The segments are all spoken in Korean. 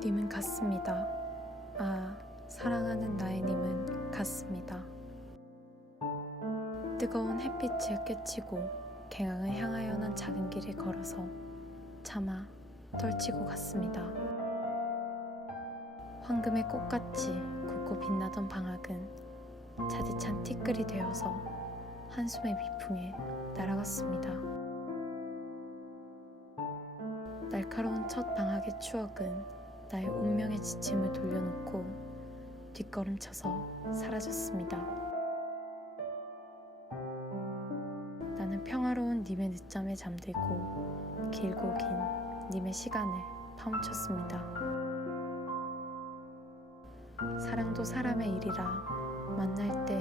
님은 같습니다. 아, 사랑하는 나의 님은 같습니다. 뜨거운 햇빛을 깨치고 갱항을 향하여 난 작은 길을 걸어서 차마 떨치고 갔습니다. 황금의 꽃같이 굵고 빛나던 방학은 차디찬 티끌이 되어서 한숨의 미풍에 날아갔습니다. 날카로운 첫 방학의 추억은 나의 운명의 지침을 돌려놓고 뒷걸음쳐서 사라졌습니다. 나는 평화로운 님의 늦잠에 잠들고 길고 긴 님의 시간을 파묻혔습니다. 사랑도 사람의 일이라 만날 때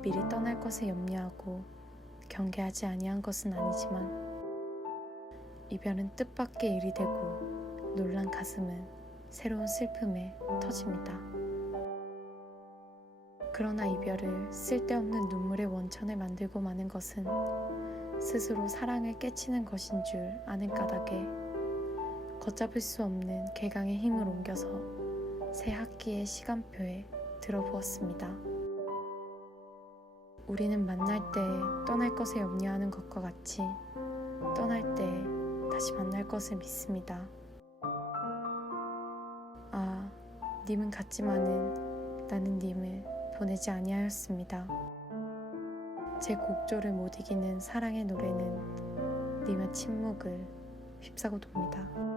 미리 떠날 것을 염려하고 경계하지 아니한 것은 아니지만 이별은 뜻밖의 일이 되고 놀란 가슴은 새로운 슬픔에 터집니다. 그러나 이별을 쓸데없는 눈물의 원천을 만들고 마는 것은 스스로 사랑을 깨치는 것인 줄 아는 까닭에 걷잡을 수 없는 개강의 힘을 옮겨서 새 학기의 시간표에 들어부었습니다. 우리는 만날 때 떠날 것을 염려하는 것과 같이 떠날 때 다시 만날 것을 믿습니다. 님은 같지만은 나는 님을 보내지 아니하였습니다. 제 곡조를 못 이기는 사랑의 노래는 님의 침묵을 휩싸고 돕니다.